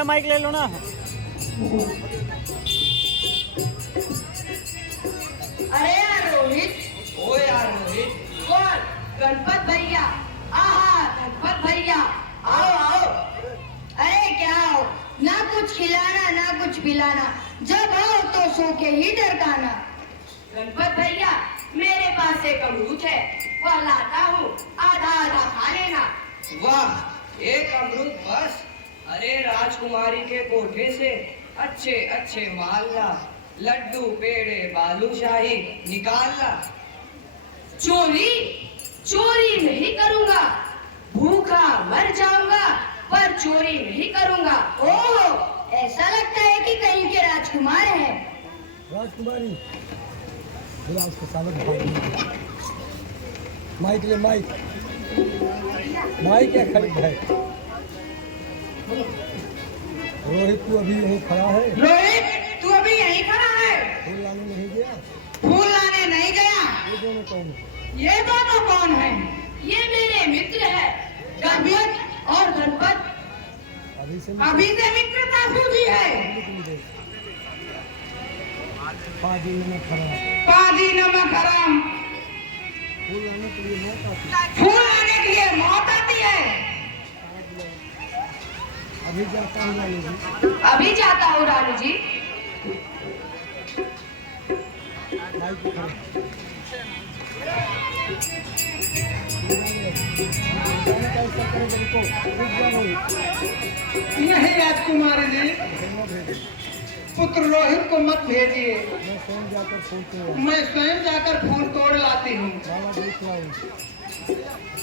वाला माइक ले लो ना। अरे यार रोहित। ओ यार रोहित। कौन? गणपत भैया। आहा गणपत भैया, आओ आओ। अरे क्या हो, ना कुछ खिलाना ना कुछ पिलाना, जब आओ तो सो के ही डरकाना। गणपत भैया, मेरे पास एक अमरूद है, वह लाता हूँ, आधा आधा खा लेना। वाह, एक अमरूद बस? अरे राजकुमारी के कोठे से अच्छे अच्छे माल ला, लड्डू पेड़े बालूशाही निकाल ला। चोरी चोरी नहीं करूंगा, भूखा मर जाऊंगा पर चोरी नहीं करूंगा। ओह, ऐसा लगता है कि कहीं के राजकुमार हैं। राजकुमारी, बुला उसको सामने भाग। माइक ले माइक, माइक क्या खरीद है? रोहित तू अभी यहीं खड़ा है? रोहित तू अभी यहीं खड़ा है? फूल लाने नहीं गया? फूल लाने नहीं गया? ये दोनों कौन है? ये दोनों कौन हैं? ये मेरे मित्र है, गणपत और गणपत। अभी से मित्रता सूझी है। पाजी नमक हराम। पाजी नमक हराम। फूल लाने के लिए मौत आती है। फूल लाने के लिए मौत आती है। अभी जाता हूँ रानी जी। अभी जाता हूँ रानी जी। माइक खड़ा। नहीं राजकुमार जी, पुत्र रोहित को मत भेजिए। मैं स्वयं जाकर फूल तोड़ लाती हूँ।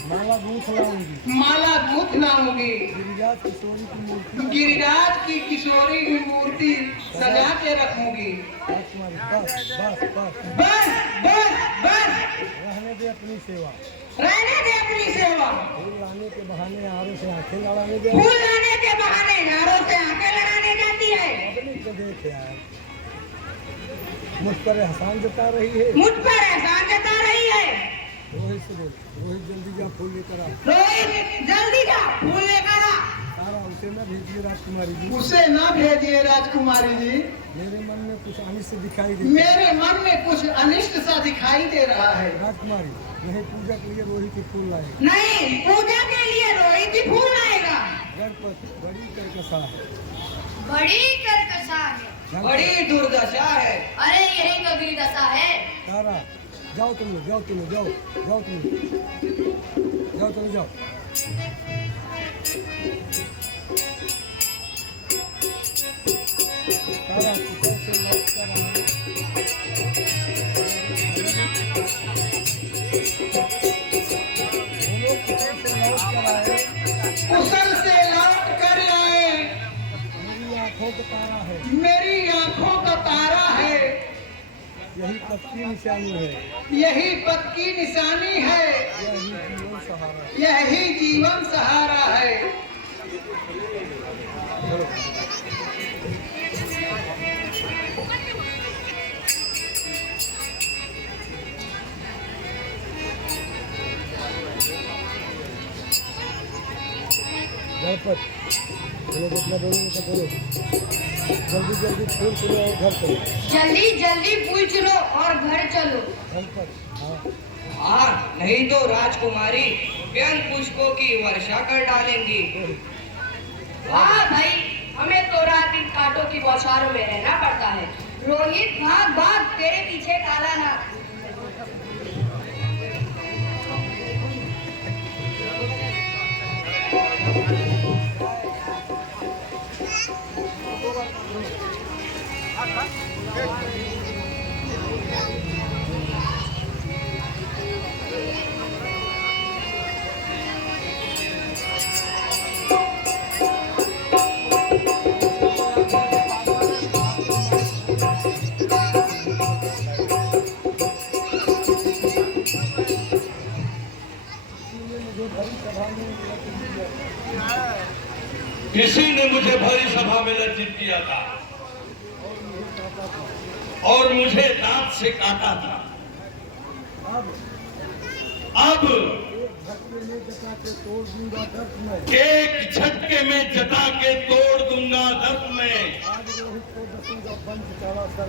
माला गूंथ लाऊंगी। माला गूंथ लाऊंगी। गिरिराज किशोरी की मूर्ति। गिरिराज की किशोरी की मूर्ति सजा के रखूंगी। राजकुमारी, बस बस बस बस बस बस, रहने दे अपनी सेवा। रहने दे अपनी सेवा। फूल लाने के बहाने आरों से आंखें लड़ाने दे। फूल लाने के बहाने नारों से आंखें लड़ाने जाती है। अपनी को देख यार, मुझ पर एहसान जता रही है। मुझ पर एहसान जता रही है। रोहित से बोल, रोहित जल्दी जा फूल लेकर आ। रोहित जल्दी जा फूल लेकर आ। सारा उसे न भेजिए राजकुमारी जी। उसे ना भेजिए राजकुमारी जी। मेरे मन में कुछ अनिष्ट दिखाई दे। मेरे मन में कुछ अनिष्ट सा दिखाई दे रहा है। राजकुमारी, नहीं पूजा के लिए रोहित के फूल लाए। नहीं, पूजा के लिए रोहित ही फूल लाएगा। गणपत बड़ी करकसा है। बड़ी कर्कशा है। बड़ी दुर्दशा है। अरे यही तो दुर्दशा है। तारा, जाओ तुम लोग, जाओ तुम लोग, जाओ जाओ तुम लोग, जाओ तुम जाओ। तारा कुशल से लौट कर आना। हम लोग कुशल से लौट कर आए। कुशल से लौट कर आए। मेरी आंखों का तारा है। मेरी आंखों का तारा है। यही पक्की निशानी है। यही पद की निशानी है। यही जीवन सहारा। यही जीवन सहारा है। गणपत, चलो जितना बोलो तो बोलो। जल्दी जल्दी फूल चलो और घर चलो। जल्दी जल्दी फूल चुनो और घर चलो। गणपत, हाँ हाँ, नहीं तो राजकुमारी व्यंग पुष्पों की वर्षा कर डालेंगी। हाँ भाई, हमें तो रात दिन कांटों की बौछारों में रहना पड़ता है। रोहित भाग भाग, तेरे पीछे काला नाग। किसी ने मुझे भरी सभा में लज्जित किया था और मुझे दांत से काटा था। अब एक झटके में जटा के तोड़ दूंगा दर्द में।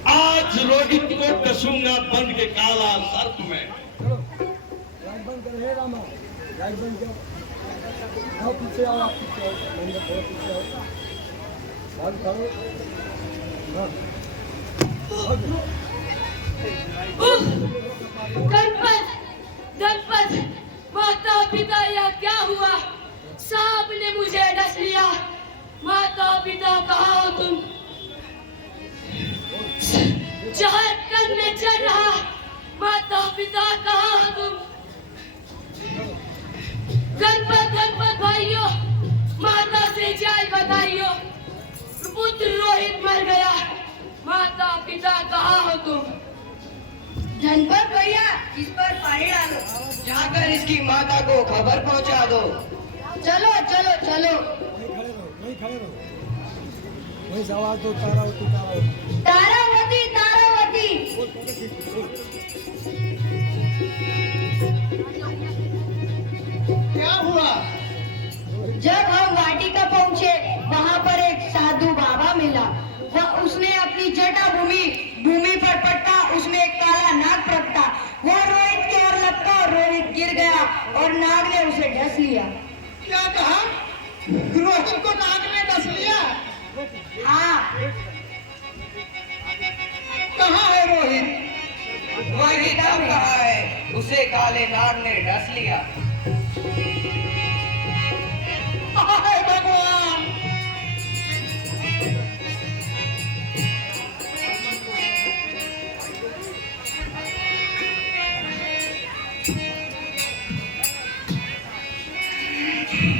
आज रोहित को डसूंगा बंद के काला सर्प में। लाइट बंद कर, हे रामा लाइट बंद कर। आओ पीछे आओ, आप पीछे आओ, अंदर थोड़ा पीछे आओ, हाथ उठाओ। हाँ गणपत गणपत, माता पिता यह क्या हुआ? सांप ने मुझे डस लिया। माता पिता कहाँ हो तुम? जहर तन में चढ़ रहा। माता पिता कहाँ हो तुम? गणपत गणपत भाइयों, माता से जय बताइयो। पुत्र रोहित मर गया। माता पिता कहाँ हो तुम? जनपद भैया, इस पर पानी डालो। जाकर इसकी माता को खबर पहुंचा दो। चलो चलो चलो। वहीं खड़े रहो, वहीं से आवाज दो, तारावती तारावती। तारावती तारावती। क्या हुआ? जब हम वाटिका पहुंचे, वहां पर एक साधु बाबा मिला। वह उसने अपनी जटा भूमि पर पट्टा, उसमें एक काला नाग प्रकटा। वो रोहित की ओर लपका और रोहित गिर गया और नाग ने उसे ढस लिया। क्या कहा? रोहित को नाग ने डस लिया? हाँ, कहाँ है रोहित? वही नाम कहा है, उसे काले नाग ने डस लिया। हाय भगवान!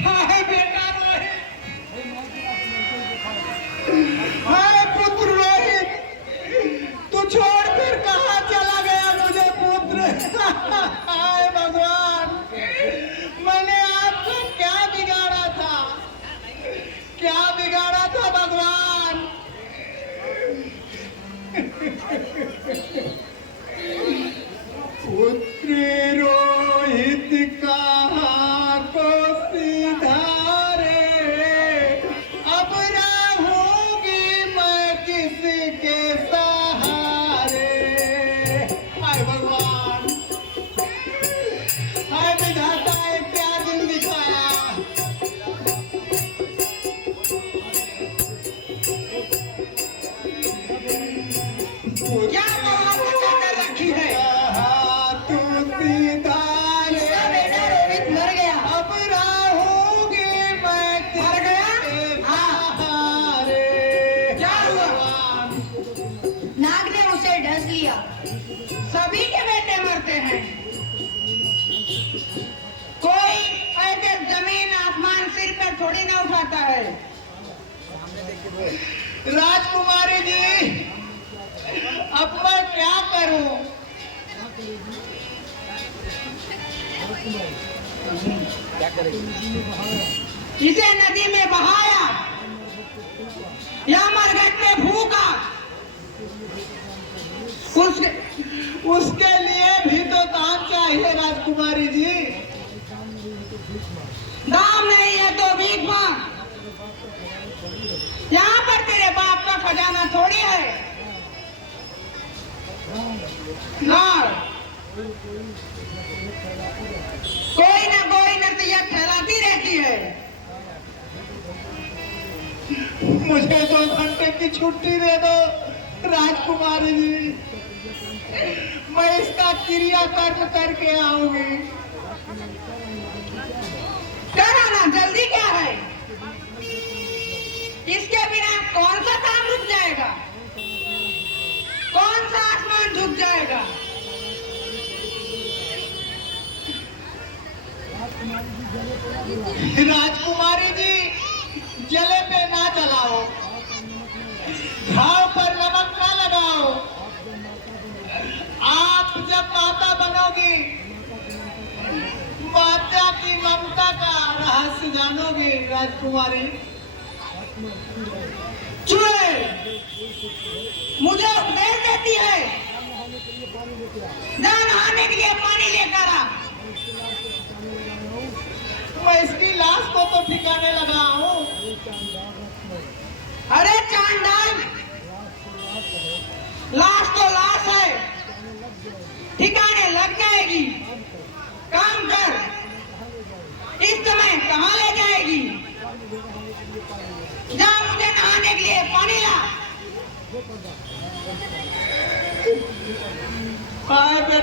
हाय बेटा रोहित! हाय पुत्र रोहित! तू छोड़ फिर कहाँ चला गया मुझे पुत्र? हाय भगवान! मैंने आपको क्या बिगाड़ा था? क्या बिगाड़ा था भगवान? पुत्र रोहित कहाँ को सिधारे, अब रहूंगी मैं किसके सहारे? हाय भगवान! हाय विधाता, क्या दिन दिखाया! क्या बात कर रखी है? तू सिधारे, इसका बेटा रोहित मर गया। अब रहूंगी मैं मर गया? किसके हाँ। सहारे? क्या हुआ? भगवान! नाग ने उसे ढस लिया। सभी के बेटे मरते हैं। कोई ऐसे जमीन आसमान सिर पर थोड़ी ना उठाता है। राजकुमारी जी, अब मैं क्या करूं? इसे नदी में बहाया या मरघट में फूका। उसके लिए भी तो दान चाहिए राजकुमारी जी। दाम नहीं है तो भीख मांग। यहाँ पर तेरे बाप का खजाना थोड़ी है। हाँ, कोई ना कोई नसीहत फैलाती रहती है। मुझे 2 घंटे की छुट्टी दे दो राजकुमारी जी, मैं इसका क्रियाकर्म करके आऊंगी। कराना जल्दी क्या है? इसके बिना कौन सा काम रुक जाएगा? कौन सा आसमान झुक जाएगा? राजकुमारी जी, जले पे ना जलाओ, घाव पर नमक ना लगाओ। आप जब माता बनोगी, माता की ममता का रहस्य जानोगी राजकुमारी। चूहे मुझे उपदेश देती है, जा नहाने के लिए पानी लेकर आ।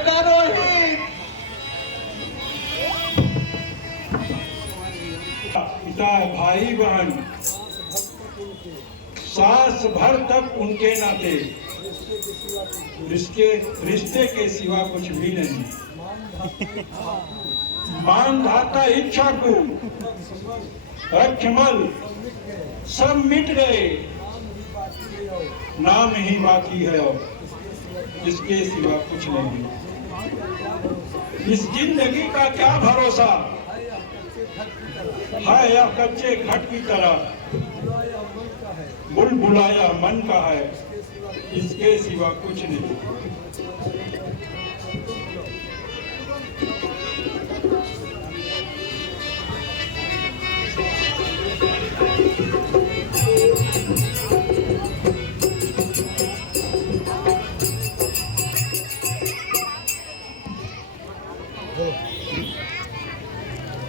बेटा रोहित। पिता भाई बहन सांस भर तक उनके नाते, रिश्ते के सिवा कुछ भी नहीं। मानधाता इच्छा को रक्षमल सब मिट गए, नाम ही बाकी है और इसके सिवा कुछ नहीं। इस जिंदगी का क्या भरोसा है, या कच्चे घट की तरह बुलबुलाया मन का है, इसके सिवा कुछ नहीं।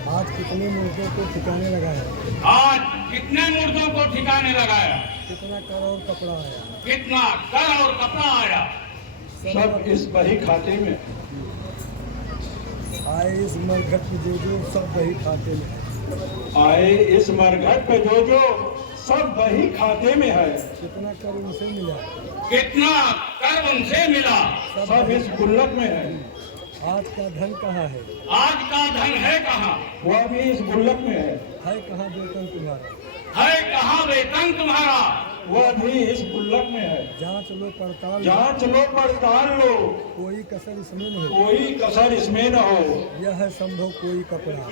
आज कितने मुर्दों को ठिकाने लगाया, आज कितने मुर्दों को ठिकाने लगाया, कितना कर और कपड़ा आया, कितना कर और कपड़ा आया, सब इस बही खाते में आए इस मरघट पे जो सब वही खाते में, आए इस मरघट पे जो सब वही खाते में है। कितना कर उनसे मिला, कितना कर उनसे मिला, सब इस गुल्लक में है। आज का धन कहाँ है, आज का धन है कहाँ, वह भी इस गुल्लक में है कहाँ वेतन तुम्हारा, है कहाँ वेतन तुम्हारा, वह भी इस गुल्लक में है। जांच लो पड़ताल लो, जांच लो पड़ताल लो, कोई कसर इसमें न हो, कोई कसर इसमें न हो। यह है संभव कोई कपड़ा,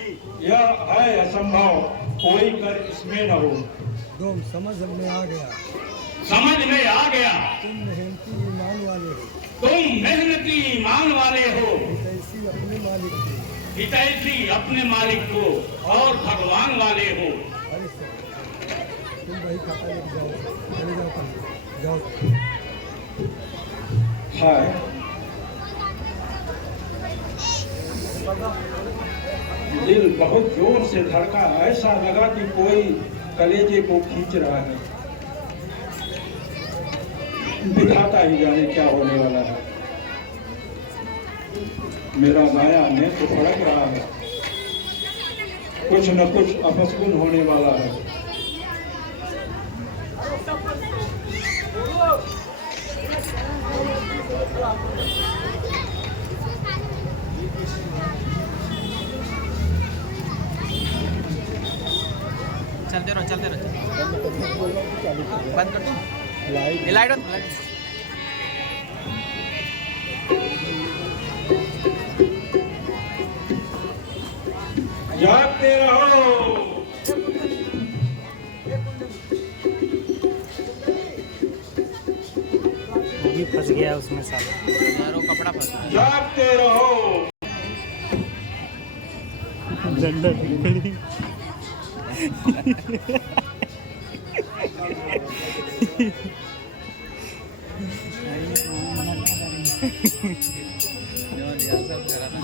यह है असंभव कोई कर इसमें न हो। तुम समझ में आ गया, समझ में आ गया, तुम मेहनती ईमान वाले हो, तुम मेहनती ईमान वाले हो, हितैषी अपने मालिक को, हितैषी अपने मालिक को और भगवान वाले हो। अरे सर, तुम वही खाता लेके जाओ, चले जाओ कहीं, जाओ। है दिल बहुत जोर से धड़का, ऐसा लगा कि कोई कलेजे को खींच रहा है। दिखाता ही जाने क्या होने वाला है। मेरा माया ने तो फड़क रहा है, कुछ न कुछ अपस्कुन होने वाला है। चलते रहो बंद कर दो लाइट ऑन। जागते रहो, ये फंस गया उसमें साला यार, वो कपड़ा फंस गया। जागते रहो।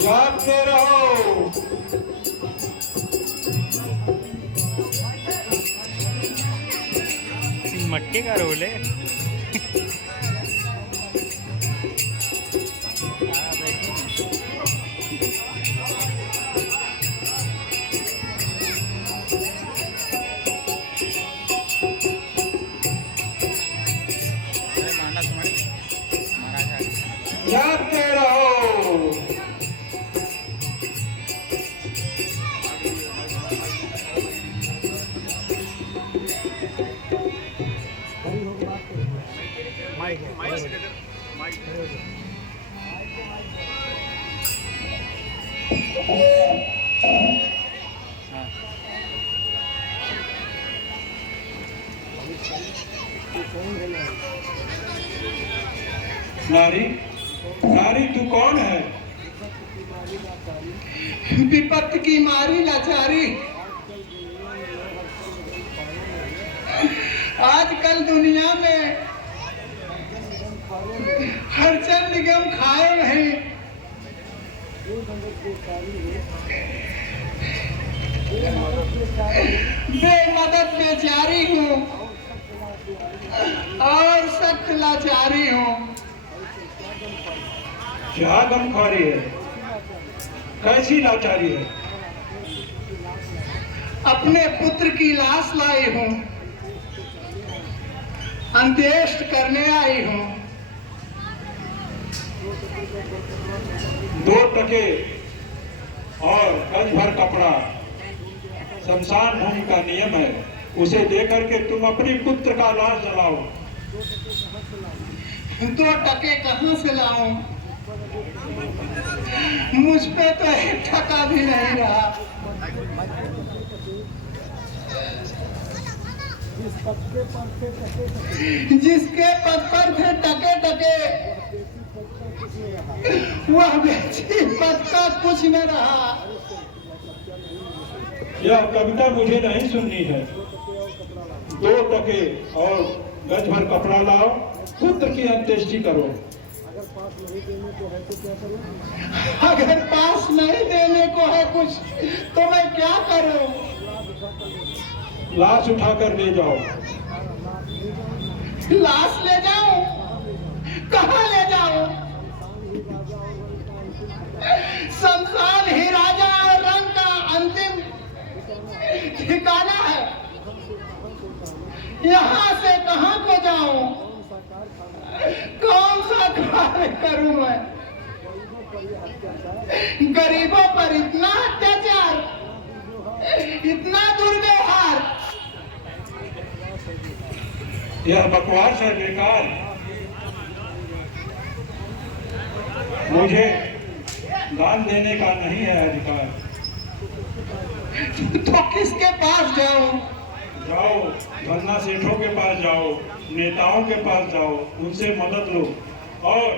जागते रहो, मटके का रोल है। जागते रहो। नारी, नारी तू कौन है? विपत्ति की मारी लाचारी, आजकल दुनिया में हरचंद निगम खाए हैं। बेमदद बेचारी हूँ और सख्त लाचारी हूँ। क्या गमख्वारी है, कैसी लाचारी है। अपने पुत्र की लाश लाई हूँ, अंत्येष्ट करने आई हूँ। 2 टके और गज भर कपड़ा शमशान भूमि का नियम है, उसे देकर के तुम अपनी पुत्र का लाश जलाओ। 2 टके कहाँ से लाऊं? मुझ पे तो 1 टका भी नहीं रहा। जिसके पद पर थे टके टके, वह बेची पद का कुछ न रहा। यह कविता मुझे नहीं सुननी है। 2 टके और गज भर कपड़ा लाओ, पुत्र की अंत्येष्टि करो। अगर पास नहीं देने को है कुछ तो मैं क्या करूं? लाश उठाकर ले जाओ। लाश ले जाऊं? कहाँ ले जाऊं? शमशान ही राजा और रंग का अंतिम ठिकाना है। यहाँ से कहाँ को जाऊं? कौन सा कार्य करूं मैं? गरीबों पर इतना अत्याचार, इतना दुर्व्यवहार। यह बकवास है बेकार। मुझे दान देने का नहीं है अधिकार। तो किसके पास जाऊं? जाओ, धन्ना सेठों के पास जाओ, नेताओं के पास जाओ, उनसे मदद लो। और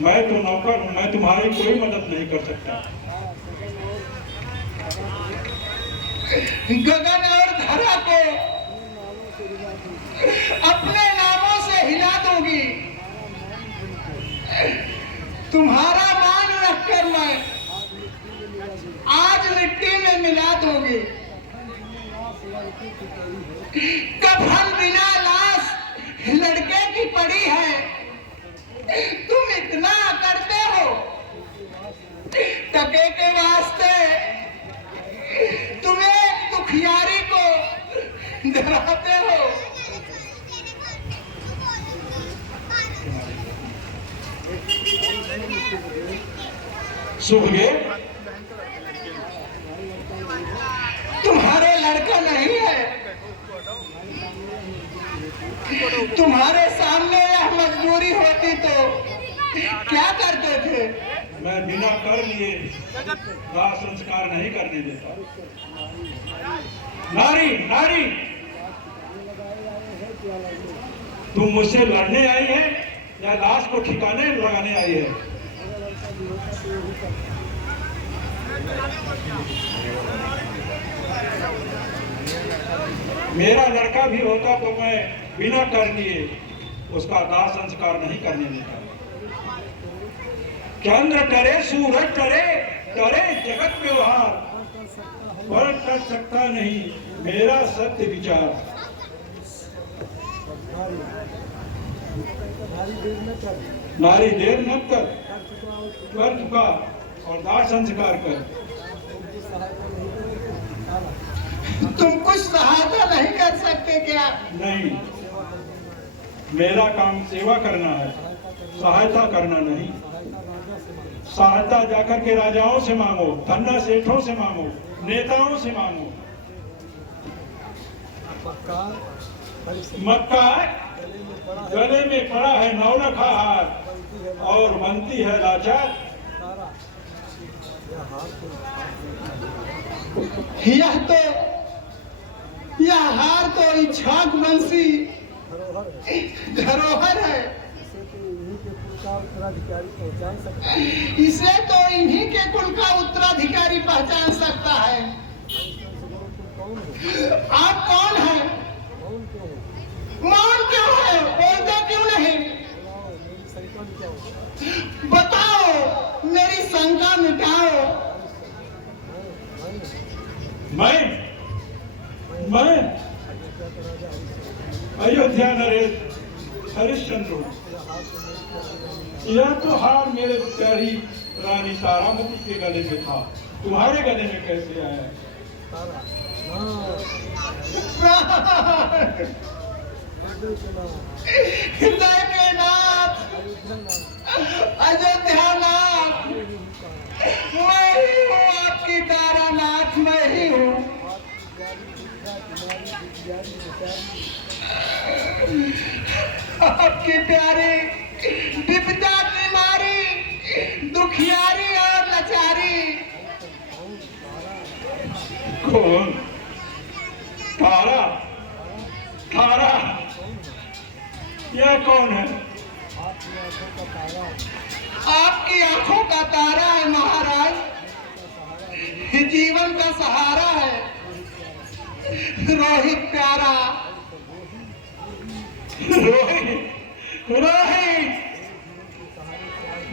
मैं तो नौकर हूं, मैं तुम्हारी कोई मदद नहीं कर सकता। गगन और धरा को अपने नामों से हिला दूंगी। तुम्हारा मान रखकर मैं आज मिट्टी में मिला दूंगी। कफन बिना लाश लड़के की पड़ी है। तुम इतना करते हो टके के वास्ते, तुम्हें दुखियारी को डराते हो। शुभ गे, तुम्हारे लड़का नहीं है। तुम्हारे सामने यह मजबूरी होती तो क्या करते थे? मैं बिना कर लिए दाह संस्कार नहीं करने देता। नारी, नारी, तुम मुझसे लड़ने आई है या लाश को ठिकाने लगाने आई है? मेरा लड़का भी होता तो मैं बिना कर लिए उसका दाह संस्कार नहीं करने देता। चंद्र करे, सूरज करे, करे जगत व्यवहार, पर कर सकता नहीं मेरा सत्य विचार। नारी देर न कर चुका और दाह संस्कार कर। तुम कुछ सहायता नहीं कर सकते क्या? नहीं, मेरा काम सेवा करना है, सहायता करना नहीं। सहायता जाकर के राजाओं से मांगो, धन्ना सेठों से मांगो, नेताओं से मांगो। मक्का गले में पड़ा है नौलखा हार और बनती है लाचार। यह हार तो इच्छाक बंसी धरोहर है। इसे तो इन्हीं के कुल का उत्तराधिकारी पहचान सकता है। आप कौन हैं? मौन क्यों है? बोलते क्यों नहीं? बताओ, मेरी शंका मिटाओ। मैं अयोध्या नरेश हरिश्चंद्र हूँ। यह तो हार मेरे प्यारी रानी तारामती के गले में था, तुम्हारे गले में कैसे आया? हृदय के नाथ, अयोध्यानाथ, मैं ही हूँ आपकी तारानाथ, मैं ही हूँ। आपकी प्यारी विपदा की मारी, दुखियारी और लाचारी। कौन? तारा? तारा? यह कौन है? आपकी आंखों का तारा है महाराज, जीवन का सहारा है, रोहित प्यारा। रोहित, रोहित,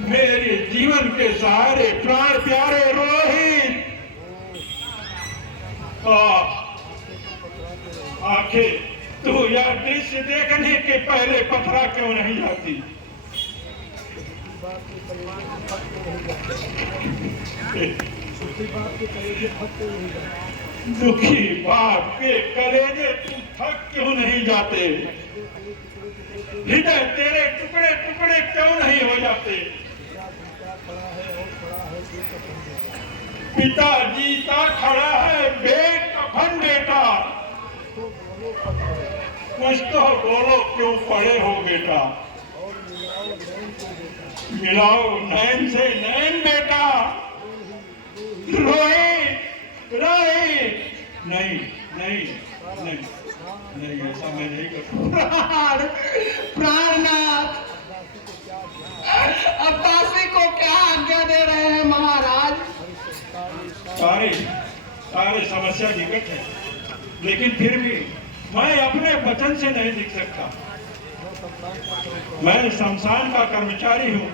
मेरे जीवन के सहारे, प्राण प्यारे रोहित। आखिर तू यह दृश्य देखने के पहले पथरा क्यों नहीं जाती? दुखी बाप के कलेजे तुम थक क्यों नहीं जाते? हृदय तेरे टुकड़े टुकड़े क्यों नहीं हो जाते? पिता जीता खड़ा है, कफन बेटा, कुछ तो बोलो क्यों पड़े हो बेटा? मिलाओ नैन से नैन बेटा। रोहित, रोहित, नहीं नहीं नहीं नहीं, ऐसा मैं नहीं करूँगा। प्राणनाथ, अब दासी को क्या आज्ञा दे रहे हैं महाराज? सारी समस्या निकट है, लेकिन फिर भी मैं अपने वचन से नहीं दिख सकता। मैं शमशान का कर्मचारी हूँ,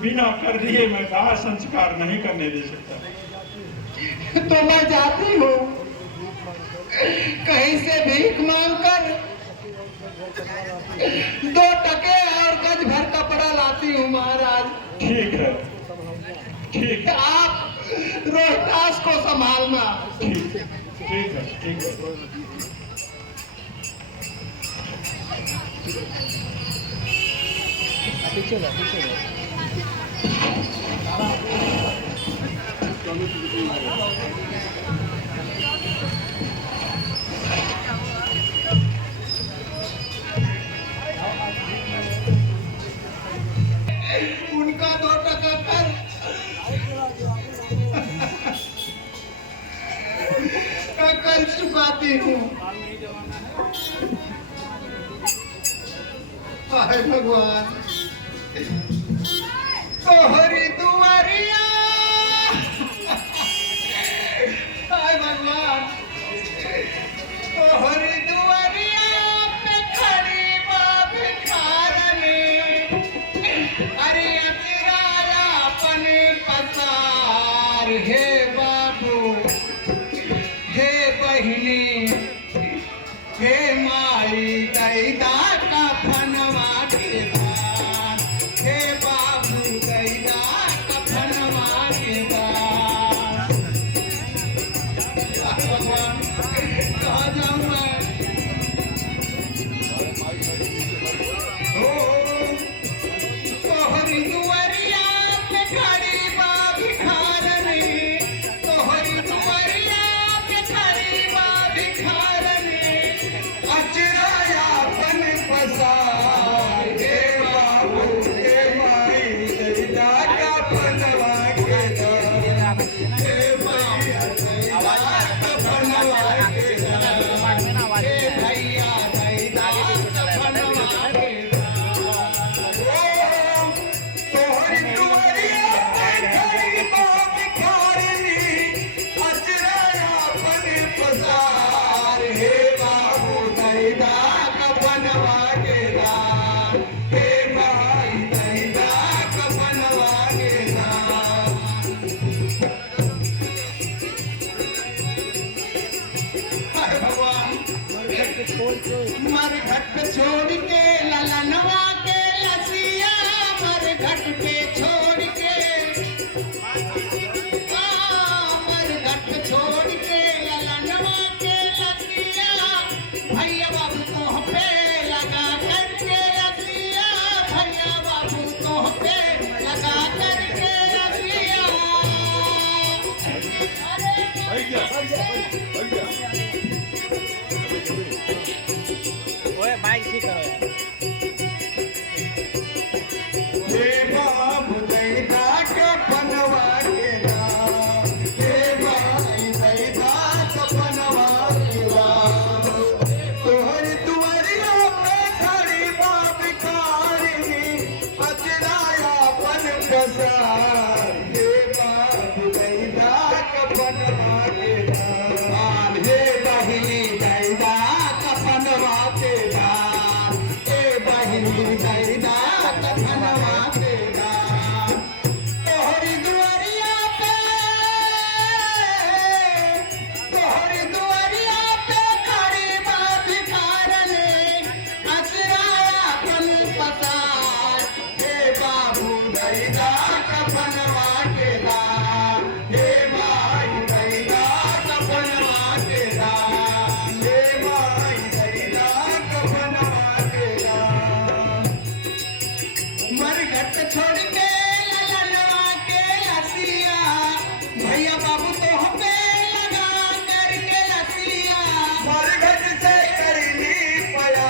बिना कर दिए मैं दाह संस्कार नहीं करने दे सकता। तो मैं जाती हूँ, कहीं से भीख मांगकर 2 टके और गज भर कपड़ा लाती हूँ महाराज। ठीक है, ठीक है, आप रोहितास को संभालना। ठीक है, ठीक है, ठीक है। उनका 2 टका कर कर चुकाती हूँ। हाय भगवान, तोहरी दुआरिया, हाय भगवान, तोहरी दुआरिया पे खड़ी बा भिखारनी। अरे अतिराया अपने पसार, हे बाबू, हे बहिनी, हे माई, दैदा का फनवा के दान, हे बाबू दैदा का फनवा के दान। भगवान, कहाँ जाऊँ मैं? तोहरी दुआरिया पे खड़ी बा भिखारनी, तोहरी दुआरिया पे खड़ी बा भिखारनी। अचराया अपन मरघट छोड़ के ललनवा के लसिया भैया बाबू तोह पे लगा करके रसिया भैया बाबू तोह पे लगा करके रसिया ओए बाइक ठीक करो यार। हे बाबू दैदा के बनवा के नाम हे बाई दैदा के बनवा के नाम तोहर दुआरिया पे खड़ी बाबिकारिनी अचराया बन बजार हे बाबू दैदा के बनवा के नाम हे बहिनी दैदा के बनवा के नाम हे बहिनी दैदा के बनवा के नाम तोहरी दुआरिया पे खड़ी बाबिकारने अचराया बन बजार हे बाबू दैदा के बनवा के नाम हे माई दैदा के बनवा के नाम हे माई दैदा के बनवा के नाम मरघट छोड़ के ललनवा के लसिया भैया बाबू तोह पे लगा करके रसिया मरघट से करनी पया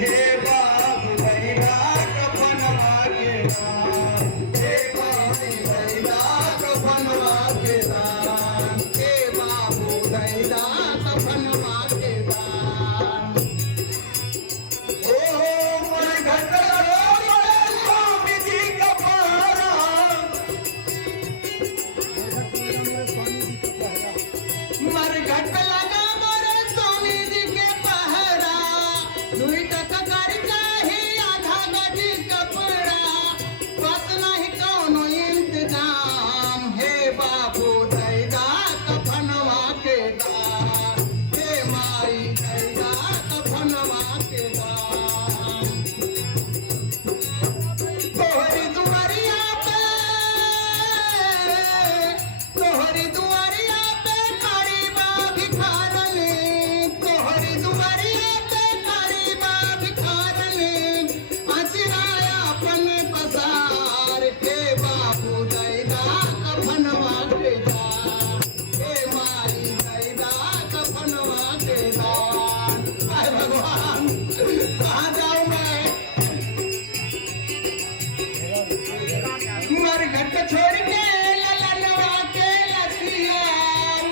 हे बाबू दैदा के बनवा के नाम हे बाबू दैदा के बनवा के नाम हे बाबू दैदा के बनवा के नाम ओ मरघट स्वामी जी का पारा मरघट लगा मोरे स्वामी जी के पहरा दुई टका कर चाही आधा गज कपड़ा बस नहीं कौनो इंतजाम हे बाबू दैदा कफनवा के दाम हे माई दैदा कफनवा के दाम तोहरी दुआरिया पे खड़ी बाबिकारने तोहरी दुआरिया पे खड़ी बाबिकारने अचराया अपन बजार हे बाबू दैदा कफनवा के दाम हे माई दैदा कफनवा के दाम हाय भगवान कहाँ जाऊं मैं मरघट छोड़ के ललनवा के लसिया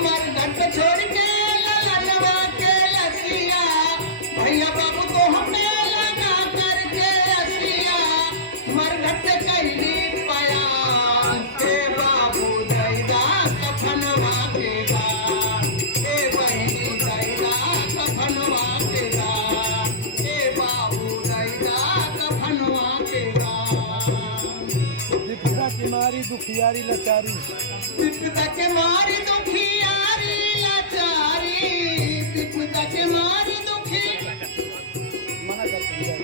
मरघट छोड़ के ललनवा के लसिया भैया बाबू तो हमें लगा करके रसिया मरघट कैली पया हे बाबू दैदा कफनवा के दाम हे बहिनी दैदा कफनवा के दाम हे बाबू दैदा कफनवा के दाम विपदा की मारी दुखियारी लाचारी विपदा के मारी दुखियारी लाचारी विपदा के मारी दुखी मना करते हैं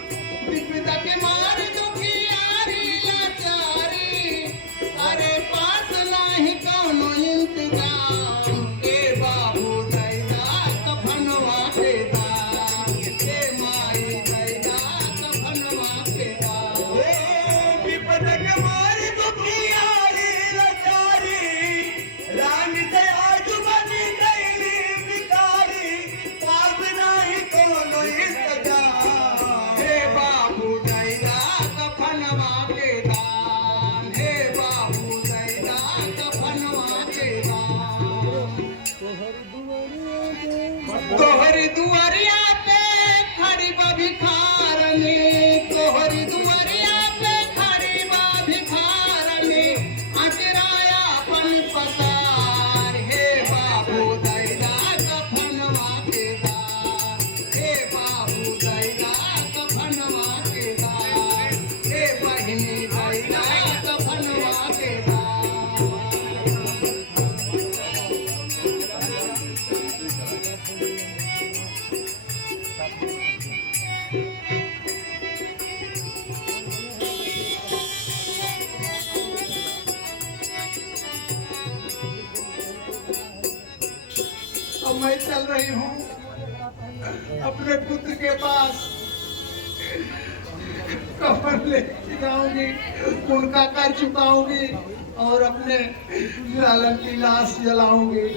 विपदा के मारी दुखियारी लाचारी अरे पास नहीं कौनो इंतजाम हे बाबू दैदा कफनवा के दाम हे माई दैदा कफनवा के दाम विपदा के मारी दुखियारी लाचारी रानी से आज बनी गईली भिखारी पास नहीं कोनो इंतजाम हे बाबू दैदा कफनवा के दाम हे बाबू दैदा कफनवा के दाम तोहरी दुआरिया पे खड़ी भिखारनी तोहरी दुआरिया पे खड़ी भिखारनी अचराया अपन पसार हे बाबू दैदा कफनवा के दाम हे बाबू दैदा कफनवा के दाम हे बहिनी दैदा कफनवा के दाम मैं चल रही हूँ अपने पुत्र के पास। कफन लेके जाऊंगी, उनका कर चुकाऊंगी और अपने लालन की लाश जलाऊंगी।